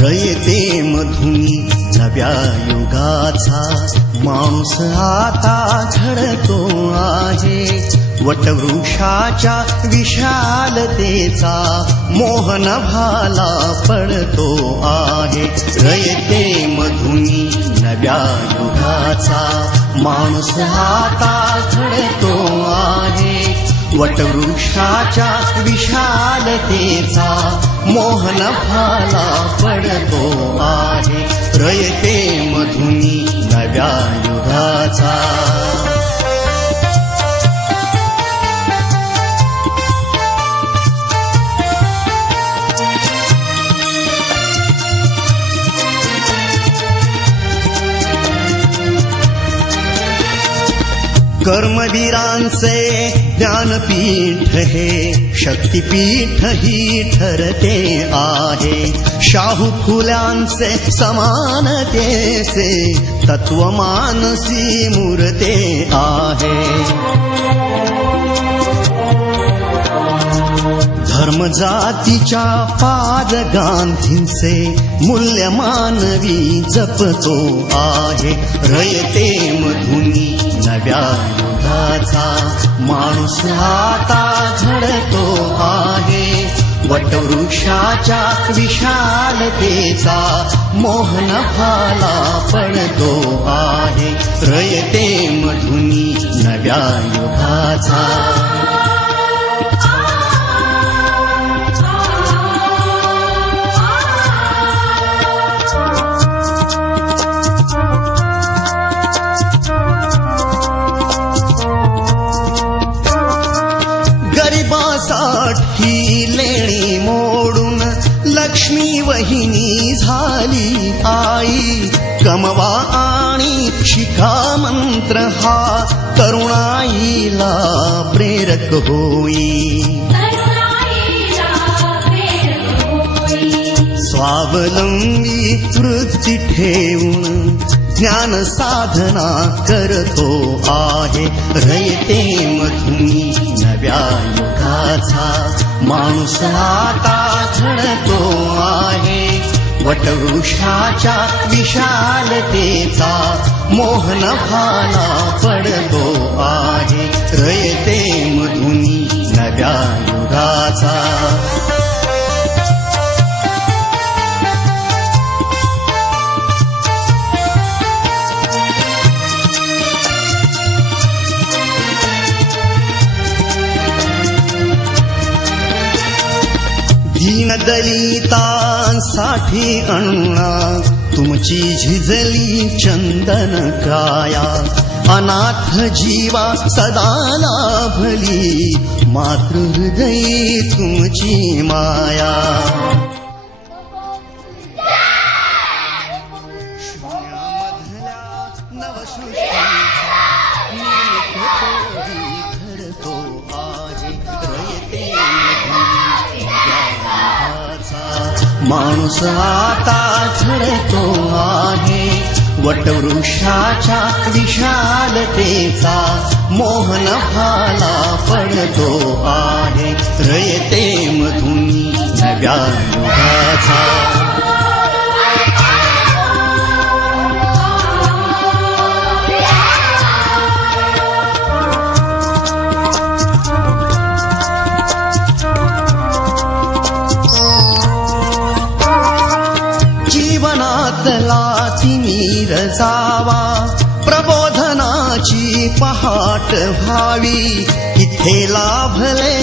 रयते मधुनी नव्या युगाचा माणूस आता घडतो आहे. वटवृक्षाच्या विशालतेचा मोहन भाला पडतो आहे. रयते मधुनी नव्या युगाचा माणूस आता घडतो आहे. वटवृक्षाच्या विशालतेचा मोहन भाला पडतो आहे. रयते मधुनी नव्या युगाचा. कर्मवीरांचे ज्ञानपीठ हे शक्तिपीठ ही ठरते आहे. शाहू फुल्यांचे समानतेचे तत्वमानसी मूर्ते आहे. धर्म जातीच्या पाद गांधींचे मूल्य मानवी जपतो आहे. रयते मधुनी नव्या युगाचा माणूस आता घडतो आहे. वटवृक्षाच्या विशालतेचा मोहन भाला पडतो आहे. रयते मधुनी नव्या युगाचा. ही लेणी मोडून लक्ष्मी वहिनी झाली आई. कमवा आणि शिका मंत्र हा तरुणाईला प्रेरक होई. स्वावलंबी वृत्ती ठेवून ज्ञान साधना करतो आहे. रयते मधुनी नव्या युगाचा माणूस आता घडतो आहे. वटवृक्षाच्या विशालतेचा मोहन भाला पडतो आहे. रयते मधुनी नव्या युगाचा. दलितांसाठी अण्णा तुमची झिजली चंदन काया. अनाथ जीवा सदा लाभली मातृहृदयी तुमची माया. शून्यामधल्या नवसृष्टीचा घडतो आहे. रयते माणूस आता घडतो आहे. वटवृक्षाच्या विशालतेचा मोहन भाला पडतो आहे. रयते मधुनी नव्या युगाचा. जीवनातला तिमिर जावा प्रबोधनाची पहाट व्हावी. इथे लाभले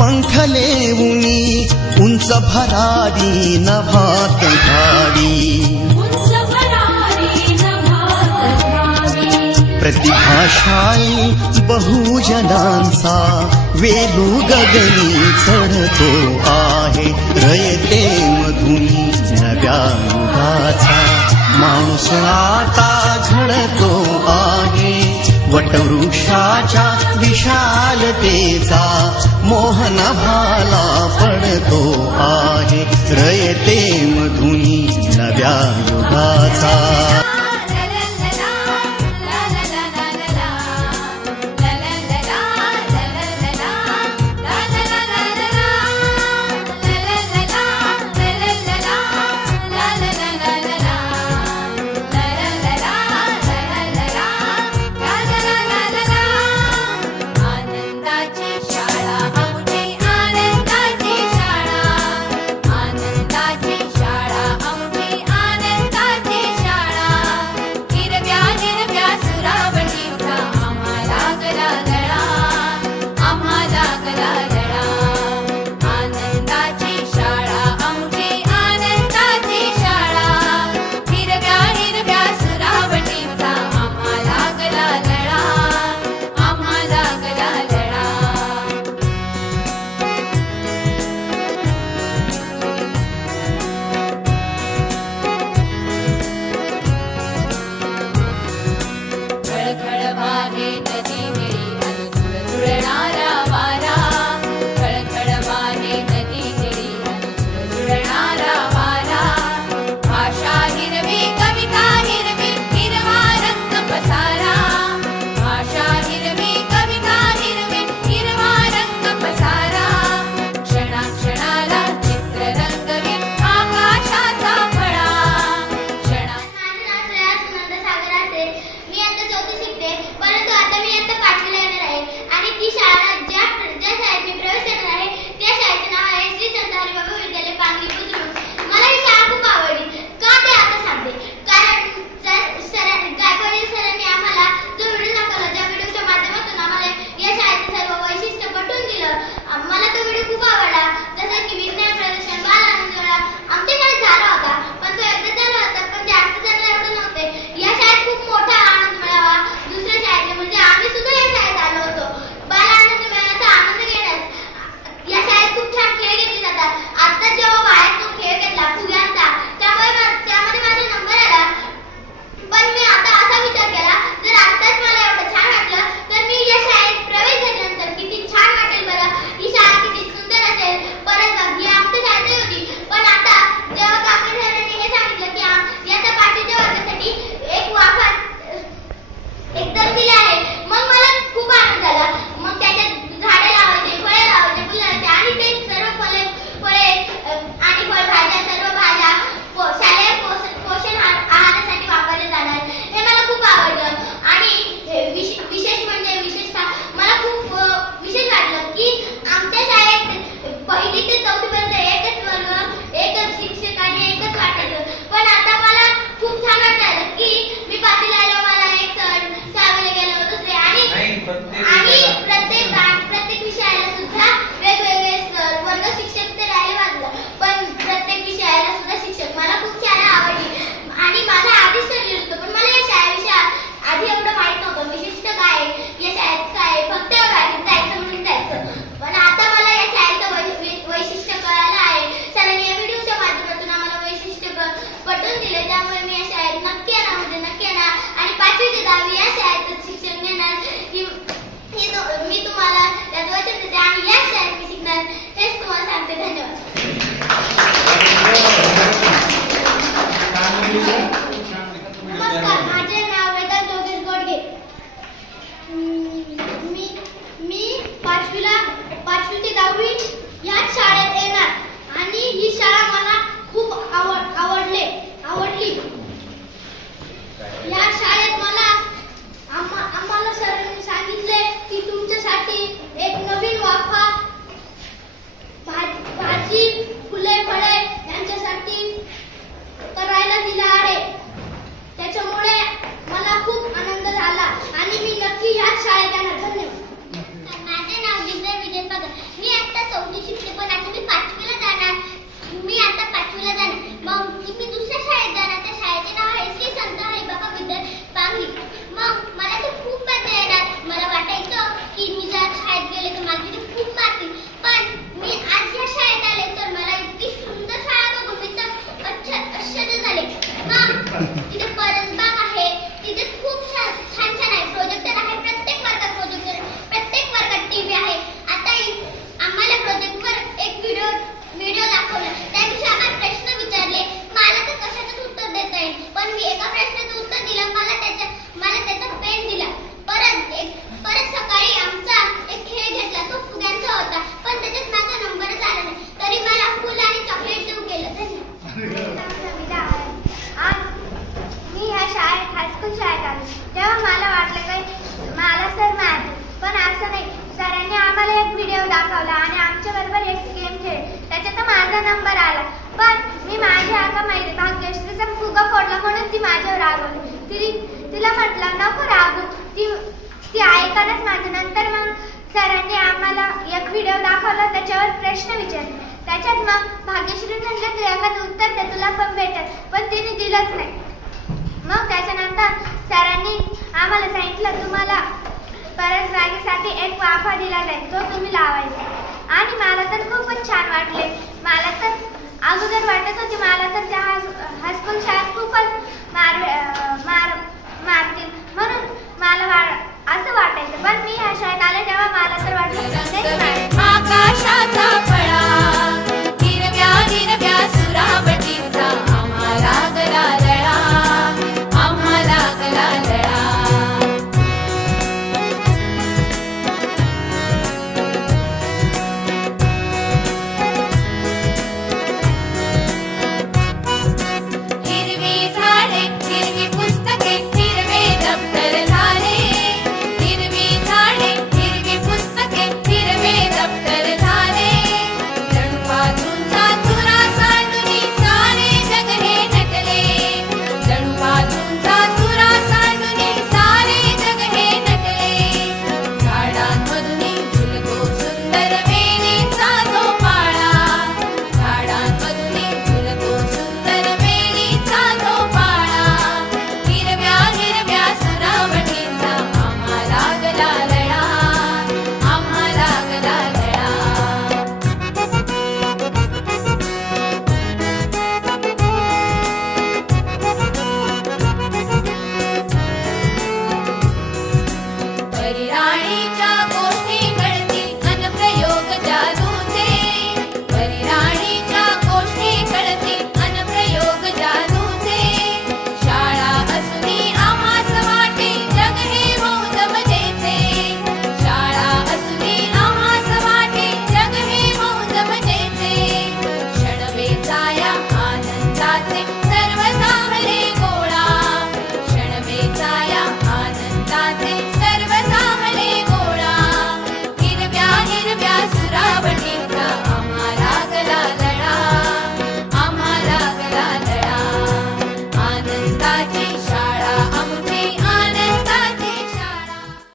पंखले उनी उंच भरारी नभात घावी. प्रतिभाशाली बहुजनांचा वेलू गगनी चढतो आहे. रयते मधुनी नव्या युगाचा माणूस आता घडतो आहे. वटवृक्षाच्या विशालतेचा मोहन भाला पडतो आहे. रयते मधुनी नव्या युगाचा. आमच्याबरोबर एक गेम खेळ, त्याच्यात माझा नंबर आला. पण मी माझ्या भाग्यश्रीचा फुगा फोडला म्हणून ती माझ्यावर रागवली. तिला म्हटलं नको रागू, ती ऐकानच माझं. नंतर मग सरांनी आम्हाला एक व्हिडिओ दाखवला, त्याच्यावर प्रश्न विचारले. त्याच्यात मग भाग्यश्री म्हटलं तू एखादं उत्तर दे, तुला पण भेटेल. पण तिने दिलंच नाही. मग त्याच्यानंतर सरांनी आम्हाला सांगितलं तुम्हाला परसबागेसाठी एक वाफा दिला जाईल, तो तुम्ही लावायचा. आणि मला तर खूपच छान वाटले. मला तर अगोदर वाटत होती मला तर त्या हायस्कूल शाळेत खूपच मारतील म्हणून मला असं वाटायचं. पण मी ह्या शाळेत आले तेव्हा मला तर वाटलं